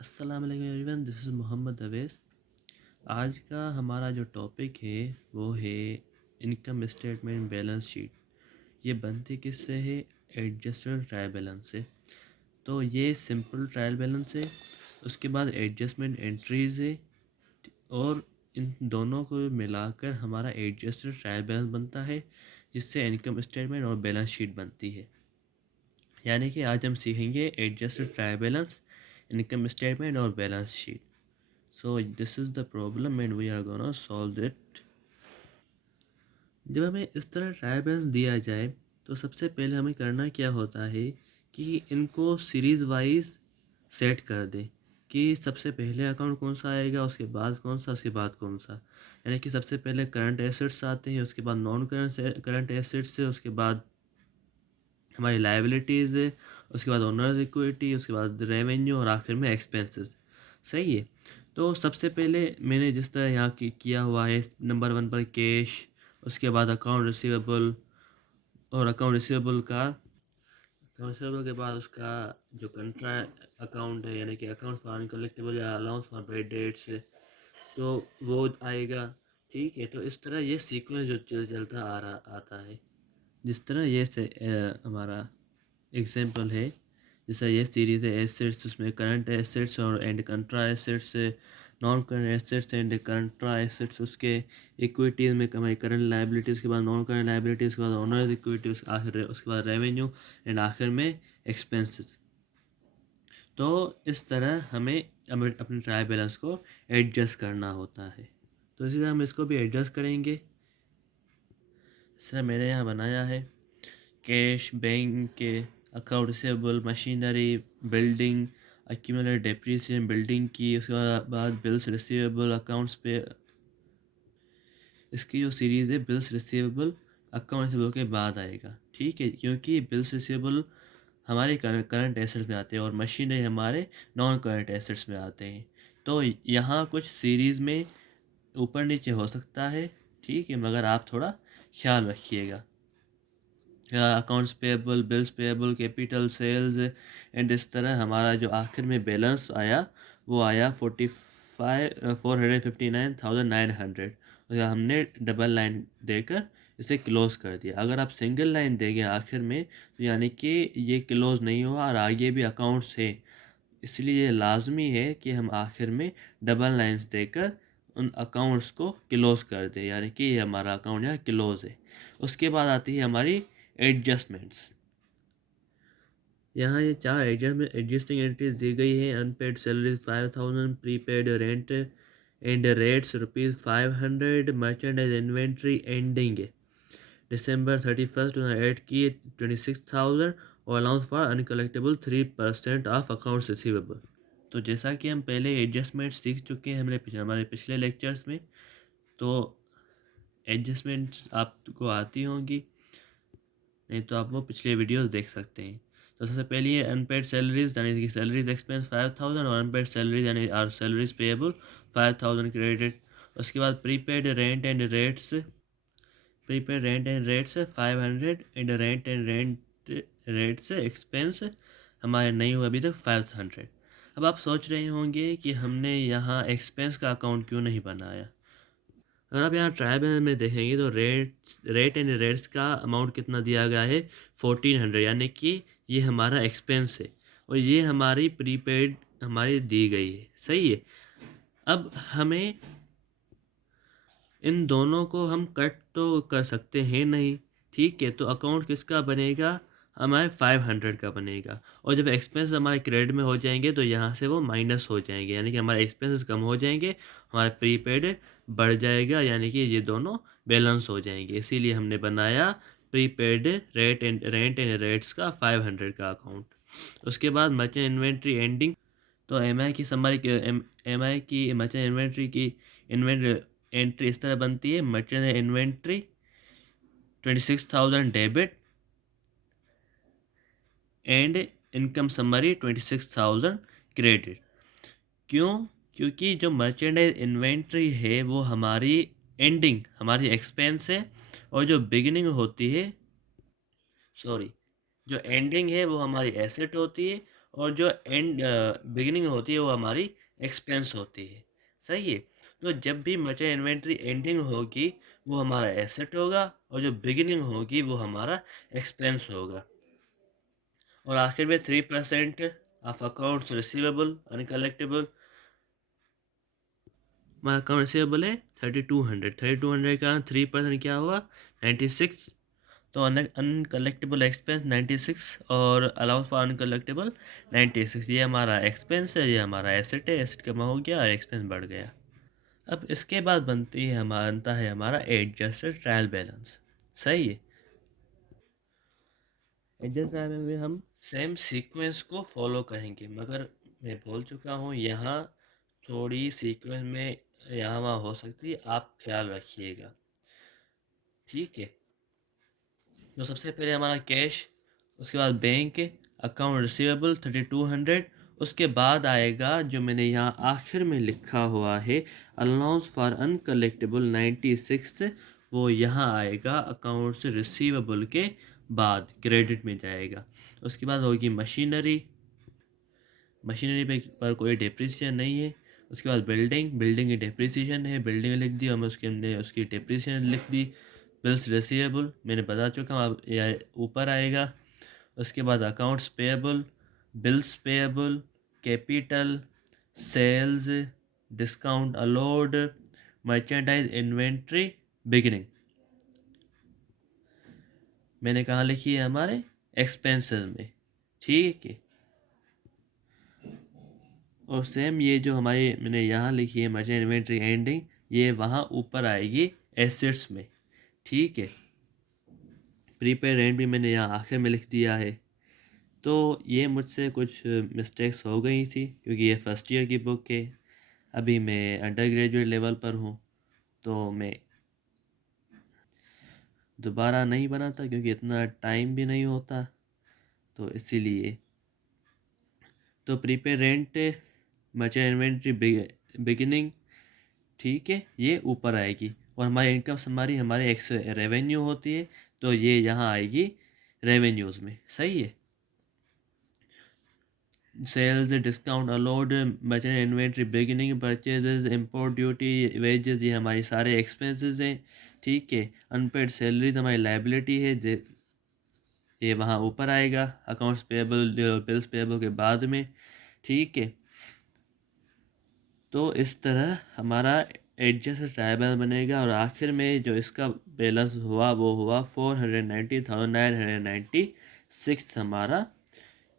अस्सलाम वालेकुम everyone, this is Mohammed Awais. आज का हमारा जो टॉपिक है वो है इनकम स्टेटमेंट बैलेंस शीट। ये बनती किससे है? एडजस्टेड ट्रायल बैलेंस से। तो ये सिंपल ट्रायल बैलेंस है, उसके बाद एडजस्टमेंट एंट्रीज है, और इन दोनों को मिलाकर हमारा एडजस्टेड ट्रायल बैलेंस बनता है, जिससे इनकम स्टेटमेंट और बैलेंस शीट बनती है। यानी कि आज हम सीखेंगे adjusted trial balance, income statement और balance sheet. So this is the problem and we are gonna solve it। जब हमें इस तरह ट्रायल बैलेंस दिया जाए तो सबसे पहले हमें करना क्या होता है कि इनको सीरीज़ वाइज सेट कर दें कि सबसे पहले अकाउंट कौन सा आएगा, उसके बाद कौन सा, उसके बाद कौन सा। यानी कि सबसे पहले करंट एसेट्स आते हैं, उसके बाद नॉन करंट एसेट्स है, उसके बाद हमारी लाइबिलिटीज़ है, उसके बाद ओनर्स इक्विटी, उसके बाद रेवेन्यू और आखिर में एक्सपेंसेस। सही है। तो सबसे पहले मैंने जिस तरह यहाँ किया हुआ है, नंबर 1 पर कैश, उसके बाद अकाउंट रिसीवेबल, और अकाउंट रिसीवेबल के बाद उसका जो कंट्रा अकाउंट है, यानी कि अकाउंट फॉर अनकलेक्टेबल या अलाउंस फॉर बेड डेट्स है, तो वो आएगा। ठीक है, तो इस तरह ये सीक्वेंस जो चलता आ रहा आता है। जिस तरह ये से हमारा एग्जांपल है, जैसे ये सीरीज़ है एसेट्स, उसमें करंट एसेट्स और and कंट्रा assets, non current assets and कंट्रा assets, उसके इक्विटीज़ में हमारी करंट लाइबिलिटीज़ के बाद नॉन करंट लाइबिलिटीज़ के बाद ओनर्स इक्विटी, आखिर उसके बाद रेवेन्यू एंड आखिर में एक्सपेंसेस। तो इस तरह हमें अपने ट्रायल बैलेंस को एडजस्ट करना होता है। तो इसी तरह हम इसको भी एडजस्ट करेंगे। इस तरह मैंने यहाँ बनाया है कैश, बैंक के, account receivable, machinery, building, accumulated depreciation building की, उसके बाद बिल्स रिसीवेबल, अकाउंट्स पे। इसकी जो सीरीज़ है बिल्स रिसीवेबल अकाउंट रिसीवेबल के बाद आएगा। ठीक है, क्योंकि बिल्स रिसीवेबल हमारे करंट एसेट्स में आते हैं और मशीनरी हमारे नॉन करंट एसेट्स में आते हैं। तो यहाँ कुछ सीरीज़ में ऊपर नीचे हो सकता है, ठीक है, मगर आप थोड़ा ख्याल रखिएगा। Accounts payable, bills payable, capital, sales and इस तरह हमारा जो आखिर में बैलेंस आया वो आया 459,900। और हमने डबल लाइन देकर इसे क्लोज कर दिया। अगर आप सिंगल लाइन देंगे आखिर में तो यानी कि ये क्लोज नहीं हुआ और आगे भी अकाउंट्स है, इसलिए ये लाजमी है कि हम आखिर में डबल लाइंस देकर उन अकाउंट्स को क्लोज कर दें, यानी कि ये हमारा अकाउंट यहाँ क्लोज है। उसके बाद आती है हमारी एडजस्टमेंट्स। यहाँ ये 4 एडजस्टिंग एंट्रीज दी गई है। Unpaid salaries 5000, prepaid rent and rates ₹500, merchandise inventory ending December 31 2008 की 26,000, और allowance for uncollectible 3% of accounts receivable. तो जैसा कि हम पहले एडजस्टमेंट सीख चुके हैं हमारे पिछले लेक्चर्स में, तो एडजस्टमेंट्स आपको आती होंगी, नहीं तो आप वो पिछले वीडियोस देख सकते हैं। तो सबसे पहले ये अनपेड सैलरीज, यानी कि सैलरीज एक्सपेंस 5000, और अनपेड सैलरीज यानी आर सैलरीज पेएबल 5000 क्रेडिट। उसके बाद prepaid rent and rates 500 and rents expense हमारे नहीं हुआ अभी तक 500। अब आप सोच रहे होंगे कि हमने यहाँ एक्सपेंस का अकाउंट क्यों नहीं बनाया। अगर आप यहाँ ट्रायल बैलेंस में देखेंगे तो रेट एंड रेट्स का अमाउंट कितना दिया गया है 1400, यानी कि ये हमारा एक्सपेंस है और ये हमारी प्रीपेड हमारी दी गई है। सही है। अब हमें इन दोनों को हम कट तो कर सकते हैं नहीं, ठीक है, तो अकाउंट किसका बनेगा? हमारे 500 का बनेगा। और जब एक्सपेंस हमारे क्रेडिट में हो जाएंगे तो यहाँ से वो माइनस हो जाएंगे, यानी कि हमारे एक्सपेंसेस कम हो जाएंगे, हमारा प्रीपेड बढ़ जाएगा, यानी कि ये दोनों बैलेंस हो जाएंगे। इसीलिए हमने बनाया प्रीपेड रेंट एंड रेट्स का 500 का अकाउंट। उसके बाद मर्चेंट इन्वेंट्री एंडिंग। तो एम आई की मर्चेंट इन्वेंट्री की एंट्री इस तरह बनती है। Merchant inventory 26,000 debit and income summary 26,000 credit. क्यों? क्योंकि जो मर्चेंडाइज इन्वेंट्री है वो हमारी एंडिंग हमारी एक्सपेंस है, और जो बिगिनिंग होती है, सॉरी, जो एंडिंग है वो हमारी एसेट होती है, और जो एंड बिगिनिंग होती है वो हमारी एक्सपेंस होती है। सही है। तो जब भी मर्चेंट इन्वेंट्री एंडिंग होगी वो हमारा एसेट होगा और जो बिगिनिंग होगी वो हमारा एक्सपेंस होगा। और आखिर में 3% ऑफ अकाउंट्स रिसीवेबल अनकलेक्टेबल, हमारा अकाउंट रिसीवेबल है 3200 का 3% क्या हुआ 96। तो अनकलेक्टेबल एक्सपेंस 96 और अलाउंस फॉर अनकलेक्टेबल 96, ये हमारा एक्सपेंस है, ये हमारा एसेट है, एसेट कम हो गया और एक्सपेंस बढ़ गया। अब इसके बाद बनता है हमारा एडजस्टेड ट्रायल बैलेंस। सही है। एडजस्ट ट्रायल में हम सेम सीक्वेंस को फॉलो करेंगे, मगर मैं बोल चुका हूँ यहाँ थोड़ी सीक्वेंस में यहाँ वहाँ हो सकती है, आप ख्याल रखिएगा। ठीक है। तो सबसे पहले हमारा कैश, उसके बाद बैंक, अकाउंट रिसीवेबल 3200, उसके बाद आएगा जो मैंने यहाँ आखिर में लिखा हुआ है अलाउंस फॉर अनकलेक्टेबल 96, वो यहाँ आएगा अकाउंट से रिसीवेबल के बाद क्रेडिट में जाएगा। उसके बाद होगी मशीनरी, मशीनरी पर कोई डिप्रिसिएशन नहीं है। उसके बाद बिल्डिंग की डिप्रिसिएशन है, बिल्डिंग लिख दी, हमें उसके अंदर उसकी डिप्रिसिएशन लिख दी। बिल्स रिसीवेबल मैंने बता चुका हूँ, अब यह ऊपर आएगा। उसके बाद accounts payable, bills payable, capital, sales, discount allowed, merchandise inventory, beginning मैंने कहाँ लिखी है हमारे एक्सपेंसेस में। ठीक है। और सेम ये जो हमारी मैंने यहाँ लिखी है मर्चेंट इन्वेंट्री एंडिंग, ये वहाँ ऊपर आएगी एसेट्स में। ठीक है। प्रीपेड रेंट भी मैंने यहाँ आखिर में लिख दिया है। तो ये मुझसे कुछ मिस्टेक्स हो गई थी क्योंकि ये फर्स्ट ईयर की बुक है, अभी मैं अंडर ग्रेजुएट लेवल पर हूँ, तो मैं दोबारा नहीं बनाता क्योंकि इतना टाइम भी नहीं होता, तो इसीलिए। तो prepaid rent, merchant inventory beginning, ठीक है, ये ऊपर आएगी। और हमारी इनकम हमारी हमारे एक रेवेन्यू होती है, तो ये यहाँ आएगी रेवेन्यूज़ में। सही है। Sales, discount allowed, merchant inventory beginning, purchases, import duty, wages, ये हमारी सारे एक्सपेंसेस हैं। ठीक है। अनपेड सैलरीज हमारी लाइबिलिटी है, ये वहाँ ऊपर आएगा अकाउंट्स पेएबल, बिल्स पेएबल के बाद में। ठीक है। तो इस तरह हमारा एडजस्ट ट्रायल बनेगा और आखिर में जो इसका बैलेंस हुआ वो हुआ 490,996 हमारा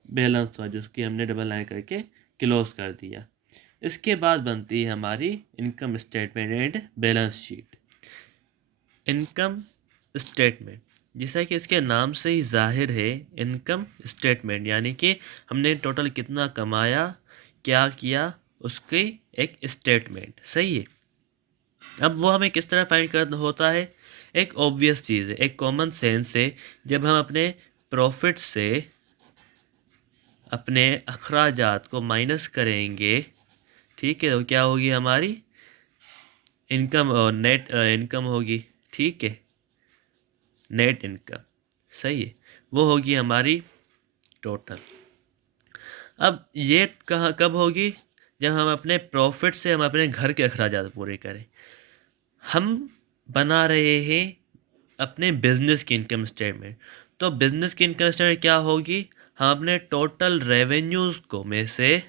बैलेंस हुआ, जिसकी हमने डबल लाइन करके क्लोज कर दिया। इसके बाद बनती है हमारी income statement and balance sheet. Income statement, जैसा कि इसके नाम से ही जाहिर है, इनकम स्टेटमेंट यानी कि हमने टोटल कितना कमाया, क्या किया, उसकी एक स्टेटमेंट। सही है। अब वो हमें किस तरह फाइंड करना होता है, एक ऑब्वियस चीज़ है, एक कॉमन सेंस है। जब हम अपने प्रॉफिट से अपने अखराजात को माइनस करेंगे, ठीक है, तो क्या होगी हमारी इनकम, और नेट इनकम होगी। ठीक है। Net income. सही है। वो होगी हमारी टोटल। अब ये कहाँ कब होगी, जब हम अपने प्रॉफिट से हम अपने घर के अखराजात पूरे करें। हम बना रहे हैं अपने बिजनेस की इनकम स्टेटमेंट, तो बिजनेस की इनकम स्टेटमेंट क्या होगी, हम अपने टोटल रेवेन्यूज़ को में से,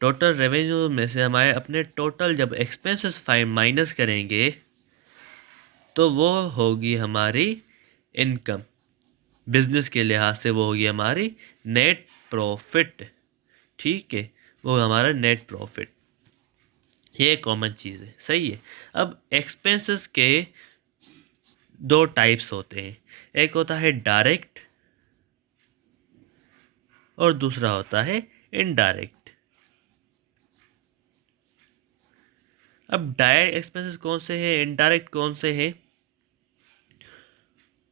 टोटल रेवेन्यू में से हमारे अपने टोटल जब एक्सपेंसेस फाइन माइनस करेंगे तो वो होगी हमारी इनकम। बिजनेस के लिहाज से वो होगी हमारी नेट प्रॉफिट। ठीक है। वो हमारा नेट प्रॉफिट, ये कॉमन चीज़ है। सही है। अब एक्सपेंसेस के दो टाइप्स होते हैं, एक होता है डायरेक्ट और दूसरा होता है इनडायरेक्ट। अब डायरेक्ट एक्सपेंसेस कौन से हैं, इनडायरेक्ट कौन से हैं,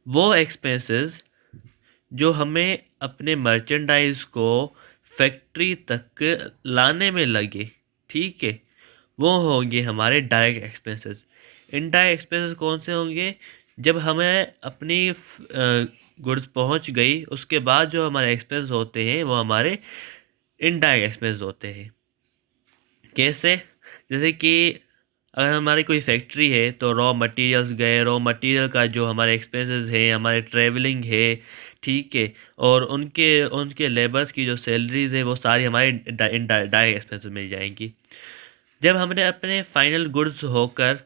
वो एक्सपेंसेस जो हमें अपने मर्चेंडाइज को फैक्ट्री तक लाने में लगे। ठीक है। वो होंगे हमारे डायरेक्ट एक्सपेंसेस। इनडायरेक्ट एक्सपेंसेस कौन से होंगे, जब हमें अपनी गुड्स पहुंच गई, उसके बाद जो हमारे एक्सपेंस होते हैं वो हमारे इनडायरेक्ट एक्सपेंस होते हैं। कैसे? जैसे कि अगर हमारी कोई फैक्ट्री है तो रॉ मटेरियल्स गए, रॉ मटेरियल का जो हमारे एक्सपेंसेस है, हमारे ट्रैवलिंग है, ठीक है, और उनके उनके लेबर्स की जो सैलरीज है वो सारी हमारे डायरेक्ट एक्सपेंसेस मिल जाएंगी। जब हमने अपने फाइनल गुड्स होकर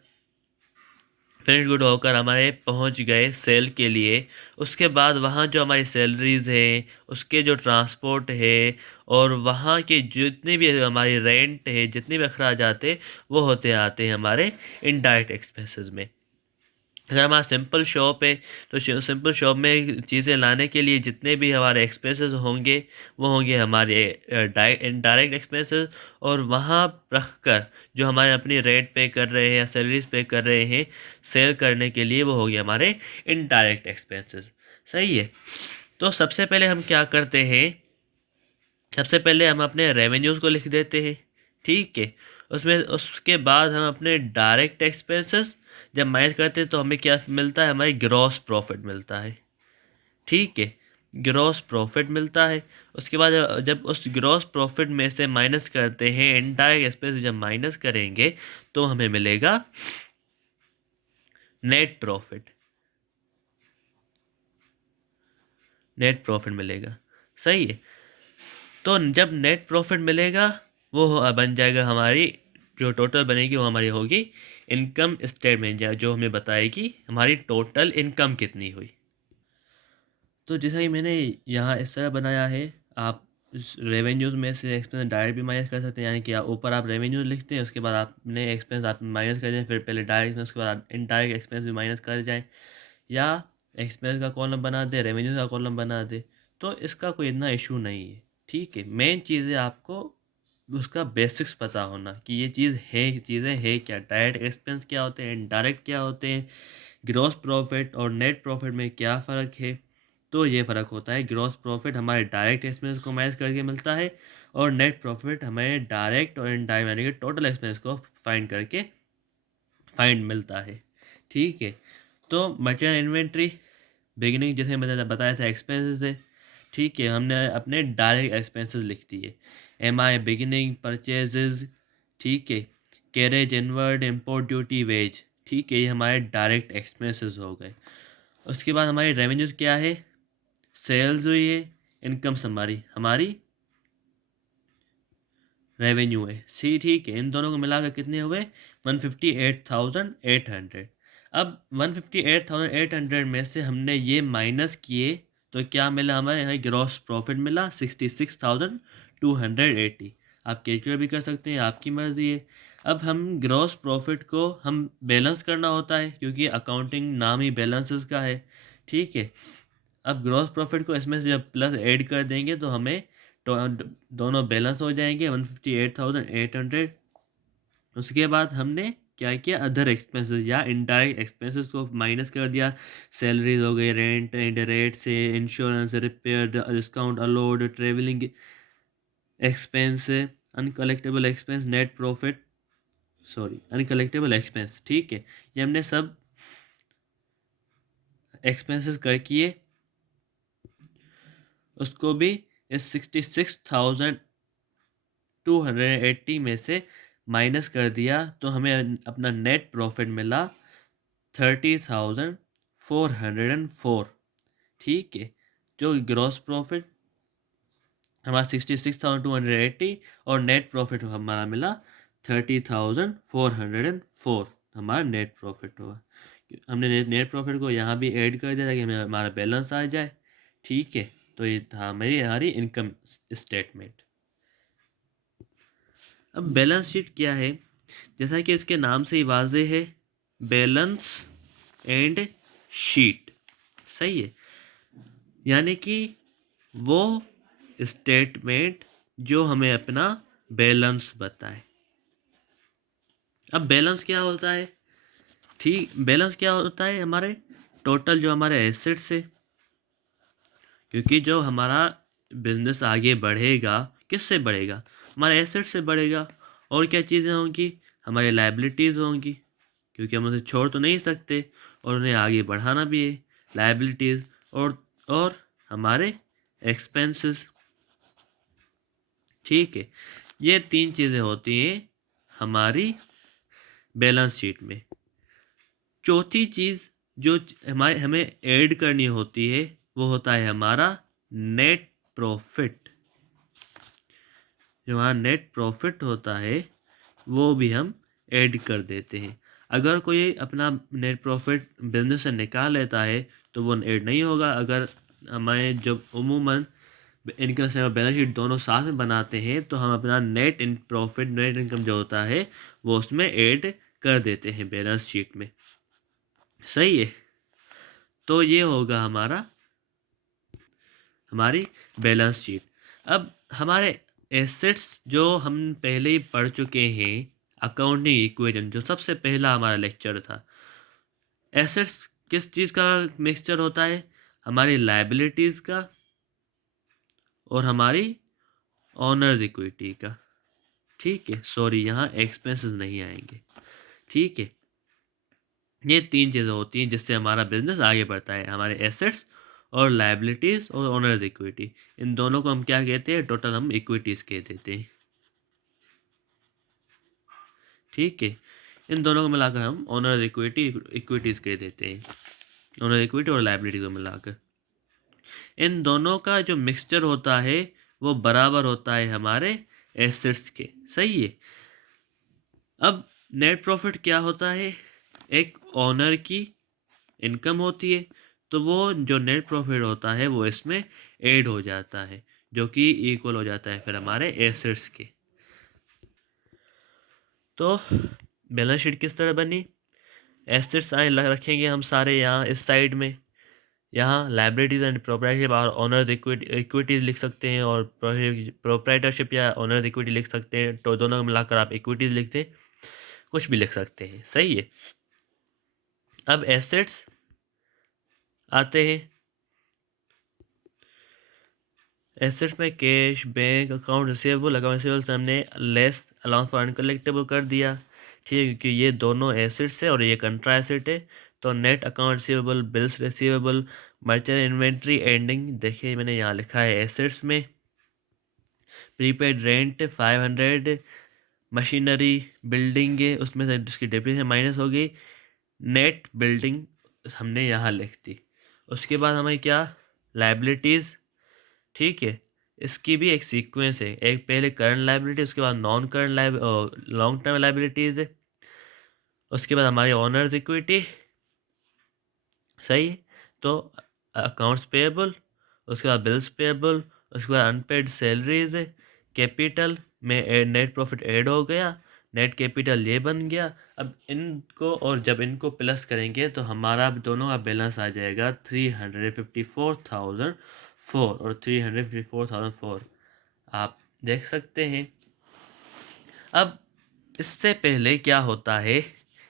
फिनिश गुड होकर हमारे पहुंच गए सेल के लिए, उसके बाद वहाँ जो हमारी सैलरीज है, उसके जो ट्रांसपोर्ट है, और वहाँ के जितने भी हमारी रेंट है, जितने भी अखराज आते वो होते आते हैं हमारे इनडायरेक्ट एक्सपेंसेस में। अगर हमारा सिंपल शॉप है तो सिंपल शॉप में चीज़ें लाने के लिए जितने भी हमारे एक्सपेंसेस होंगे वो होंगे हमारे इनडायरेक्ट एक्सपेंसेस, और वहाँ रख कर जो हमारे अपनी रेंट पे कर रहे हैं या सैलरीज पे कर रहे हैं सेल करने के लिए, वो हो गए हमारे इनडायरेक्ट एक्सपेंसेस। सही है। तो सबसे पहले हम क्या करते हैं, सबसे पहले हम अपने रेवेन्यूज़ को लिख देते हैं, ठीक है। उसमें उसके बाद हम अपने डायरेक्ट एक्सपेंसेस जब माइनस करते हैं तो हमें क्या मिलता है, हमारी ग्रॉस प्रॉफिट मिलता है, ठीक है, ग्रॉस प्रॉफिट मिलता है। उसके बाद जब उस ग्रॉस प्रॉफिट में से माइनस करते हैं इनडायरेक्ट एक्सपेंस, जब माइनस करेंगे तो हमें मिलेगा नेट प्रॉफिट, नेट प्रॉफिट मिलेगा। सही है। तो जब नेट प्रॉफिट मिलेगा वो बन जाएगा हमारी, जो टोटल बनेगी वो हमारी होगी इनकम स्टेटमेंट, जो हमें बताएगी हमारी टोटल इनकम कितनी हुई। तो जैसा कि मैंने यहाँ इस तरह बनाया है, आप रेवेन्यूज़ में से एक्सपेंस डायरेक्ट भी माइनस कर सकते हैं, यानी कि ऊपर आप रेवेन्यू लिखते हैं, उसके बाद आपने एक्सपेंस आप माइनस कर दें, फिर पहले डायरेक्ट उसके बाद इनडायरेक्ट एक्सपेंस भी माइनस कर जाए, या एक्सपेंस का कॉलम बना दे, रेवेन्यू का कॉलम बना दे। तो इसका कोई इतना इशू नहीं है, ठीक है। मेन चीज़ है आपको उसका बेसिक्स पता होना कि ये चीज़ें है क्या, डायरेक्ट एक्सपेंस क्या होते हैं, इनडायरेक्ट क्या होते हैं, ग्रॉस प्रॉफिट और नेट प्रॉफिट में क्या फ़र्क है। तो ये फ़र्क होता है, ग्रॉस प्रॉफिट हमारे डायरेक्ट एक्सपेंस को माइनस करके मिलता है, और नेट प्रॉफिट हमें डायरेक्ट और इनडायरेक्ट यानी कि टोटल एक्सपेंस को फाइंड मिलता है, ठीक है। तो मटेरियल इन्वेंट्री बिगिनिंग जैसे मैंने बताया था एक्सपेंसेस है, ठीक है, हमने अपने डायरेक्ट एक्सपेंसेस लिख दिए। एम आई बिगिनिंग परचेजेस, ठीक है, carriage inward import duty wage, ठीक है, ये हमारे डायरेक्ट एक्सपेंसेस हो गए। उसके बाद हमारी रेवेन्यूज़ क्या है, सेल्स हुई है, इनकम्स हमारी हमारी रेवेन्यू है, सी, ठीक है। इन दोनों को मिलाकर कितने हुए, 158,800। अब 158,800 में से हमने ये माइनस किए तो क्या मिला, हमें यहाँ ग्रॉस प्रॉफिट मिला 66,280। आप कैलकुलेट भी कर सकते हैं, आपकी मर्ज़ी है। अब हम ग्रॉस प्रॉफिट को हम बैलेंस करना होता है, क्योंकि अकाउंटिंग नाम ही बैलेंसेस का है, ठीक है। अब ग्रॉस प्रॉफिट को इसमें से जब प्लस ऐड कर देंगे तो हमें तो दोनों बैलेंस हो जाएंगे, 158,800। उसके बाद हमने क्या किया, अदर एक्सपेंसेस या इनडायरेक्ट एक्सपेंसेस को माइनस कर दिया। सैलरीज हो गई, रेंट एंड रेट से, insurance, repair, discount allowed, travelling expense, uncollectible expense, net profit, sorry uncollectible expense, ठीक है। ये हमने सब एक्सपेंसेस कर किए, उसको भी इस 66,280 में से माइनस कर दिया तो हमें अपना नेट प्रॉफिट मिला 30,404, ठीक है। जो ग्रॉस प्रॉफिट हमारा 66,280 और नेट प्रॉफिट हमारा मिला 30,404, हमारा नेट प्रॉफिट हुआ। हमने नेट प्रॉफिट को यहाँ भी ऐड कर दिया ताकि हमें हमारा बैलेंस आ जाए, ठीक है। तो ये था हमारी इनकम स्टेटमेंट। अब बैलेंस शीट क्या है, जैसा कि इसके नाम से ही वाज़ेह है, बैलेंस एंड शीट, सही है, यानी कि वो स्टेटमेंट जो हमें अपना बैलेंस बताए। अब बैलेंस क्या होता है, ठीक, बैलेंस क्या होता है, हमारे टोटल जो हमारे एसेट्स है, क्योंकि जो हमारा बिजनेस आगे बढ़ेगा किससे बढ़ेगा, हमारे एसेट से बढ़ेगा। और क्या चीज़ें होंगी, हमारी लाइबिलिटीज़ होंगी, क्योंकि हम उसे छोड़ तो नहीं सकते और उन्हें आगे बढ़ाना भी है, लाइबिलिटीज़। और और हमारे एक्सपेंसेस। ठीक है, ये तीन चीज़ें होती हैं हमारी बैलेंस शीट में। चौथी चीज़ जो हमारे हमें ऐड करनी होती है वो होता है हमारा नेट प्रॉफिट। जो हमारा नेट प्रॉफिट होता है वो भी हम ऐड कर देते हैं। अगर कोई अपना नेट प्रॉफिट बिजनेस से निकाल लेता है तो वो ऐड नहीं होगा। अगर हमें जब उमूमन इनकम से बैलेंस शीट दोनों साथ में बनाते हैं तो हम अपना net in profit net income जो होता है वो उसमें ऐड कर देते हैं बैलेंस शीट में। सही है, तो ये होगा हमारी बैलेंस शीट। अब हमारे एसेट्स जो हम पहले ही पढ़ चुके हैं, अकाउंटिंग इक्वेशन जो सबसे पहला हमारा लेक्चर था। एसेट्स किस चीज़ का मिक्सचर होता है? हमारी लायबिलिटीज़ का और हमारी ऑनर्स इक्विटी का। ठीक है, सॉरी यहाँ एक्सपेंसेस नहीं आएंगे। ठीक है, ये तीन चीज़ें होती हैं जिससे हमारा बिजनेस आगे बढ़ता है। हमारे एसेट्स और लायबिलिटीज़ और ओनर्स इक्विटी, इन दोनों को हम क्या कहते हैं? टोटल हम इक्विटीज़ कह देते हैं। ठीक है, इन दोनों को मिलाकर हम ओनर्स इक्विटीज़ कह देते हैं। ओनर इक्विटी और लायबिलिटी को मिलाकर इन दोनों का जो मिक्सचर होता है वो बराबर होता है हमारे एसेट्स के। सही है। अब नेट प्रॉफिट क्या होता है? एक ओनर की इनकम होती है, तो वो जो नेट प्रॉफिट होता है वो इसमें ऐड हो जाता है, जो कि इक्वल हो जाता है फिर हमारे एसेट्स के। तो बैलेंस शीट किस तरह बनी? एसेट्स आए रखेंगे हम सारे यहाँ इस साइड में। यहाँ लाइबिलिटीज एंड प्रोप्राइटरशिप और ओनर्स इक्विटीज लिख सकते हैं, और प्रोप्राइटरशिप या ओनर्स इक्विटी लिख सकते हैं। तो दोनों को मिलाकर आप इक्विटीज लिखते हैं, कुछ भी लिख सकते हैं। सही है। अब एसेट्स आते हैं। एसेट्स में cash, bank account receivable, account receivable हमने लेस अलाउंस फॉर अनकलेक्टेबल कर दिया। ठीक है, क्योंकि ये दोनों एसेट्स है और ये कंट्रा एसेट है। तो net account receivable, bills receivable, merchant inventory ending, देखिए मैंने यहाँ लिखा है एसेट्स में प्रीपेड रेंट 500, मशीनरी बिल्डिंग है उसमें से उसकी डेप्रिसिएशन माइनस हो गई, नेट बिल्डिंग हमने यहाँ लिख दी। उसके बाद हमें क्या? लाइबिलिटीज़। ठीक है, इसकी भी एक सीक्वेंस है, एक पहले करंट लाइबिलिटी, उसके बाद non current long term liabilities है, उसके बाद हमारी ओनर्स इक्विटी। सही है। तो अकाउंट्स पेएबल, उसके बाद बिल्स पेएबल, उसके बाद अनपेड सैलरीज है। कैपिटल में नेट प्रॉफिट ऐड हो गया, नेट कैपिटल ये बन गया। अब इनको और जब इनको प्लस करेंगे तो हमारा दोनों का बैलेंस आ जाएगा 354,004 और 354,004, आप देख सकते हैं। अब इससे पहले क्या होता है?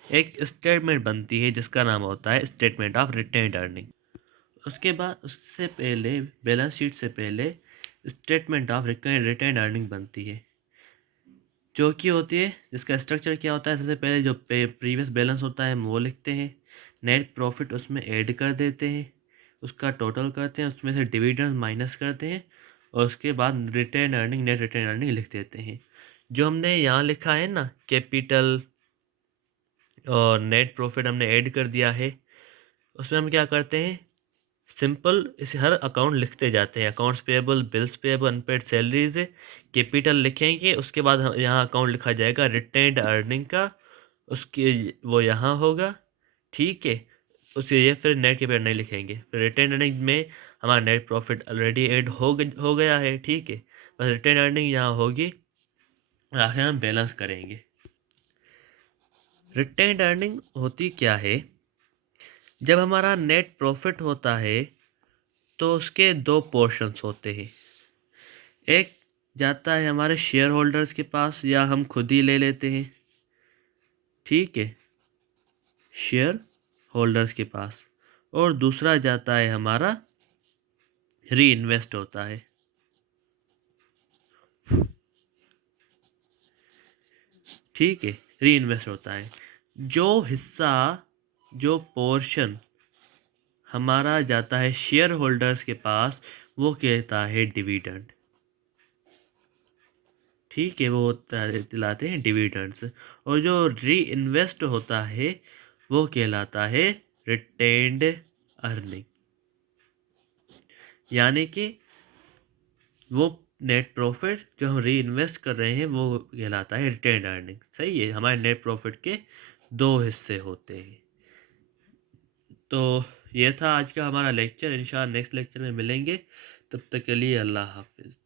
एक स्टेटमेंट बनती है जिसका नाम होता है स्टेटमेंट ऑफ रिटेन्ड अर्निंग। उसके बाद उससे पहले बैलेंस शीट से पहले स्टेटमेंट ऑफ रिटेन्ड अर्निंग बनती है, जो कि होती है जिसका स्ट्रक्चर क्या होता है? सबसे पहले जो प्रीवियस बैलेंस होता है हम वो लिखते हैं, नेट प्रॉफिट उसमें ऐड कर देते हैं, उसका टोटल करते हैं, उसमें से डिविडेंड माइनस करते हैं, और उसके बाद retain earning, net retain earning लिख देते हैं। जो हमने यहाँ लिखा है ना, कैपिटल और नेट प्रॉफिट हमने ऐड कर दिया है, उसमें हम क्या करते हैं? सिंपल इसे हर अकाउंट लिखते जाते हैं। Accounts payable, bills payable, unpaid salaries, capital लिखेंगे, उसके बाद यहाँ अकाउंट लिखा जाएगा रिटेन्ड अर्निंग का, उसके वो यहाँ होगा। ठीक है, उसके ये फिर नेट कैपिटल नहीं लिखेंगे, फिर रिटेन्ड अर्निंग में हमारा नेट प्रॉफिट ऑलरेडी ऐड हो गया है। ठीक है, बस रिटेन्ड अर्निंग यहाँ होगी, आखिर हम बैलेंस करेंगे। रिटेन्ड अर्निंग होती क्या है? जब हमारा नेट प्रॉफिट होता है तो उसके दो पोर्शंस होते हैं। एक जाता है हमारे शेयर होल्डर्स के पास, या हम खुद ही ले लेते हैं। ठीक है, शेयर होल्डर्स के पास। और दूसरा जाता है हमारा री इन्वेस्ट होता है। ठीक है, री इन्वेस्ट होता है। जो हिस्सा, जो पोर्शन हमारा जाता है शेयर होल्डर्स के पास, वो कहता है डिविडेंड। ठीक है, वो दिलाते हैं डिविडेंड्स। और जो री इन्वेस्ट होता है वो कहलाता है रिटेन्ड अर्निंग। यानी कि वो नेट प्रॉफिट जो हम री इन्वेस्ट कर रहे हैं वो कहलाता है रिटेन्ड अर्निंग। सही है, हमारे नेट प्रॉफिट के दो हिस्से होते हैं। तो ये था आज का हमारा लेक्चर। इंशाल्लाह नेक्स्ट लेक्चर में मिलेंगे, तब तक के लिए अल्लाह हाफिज़।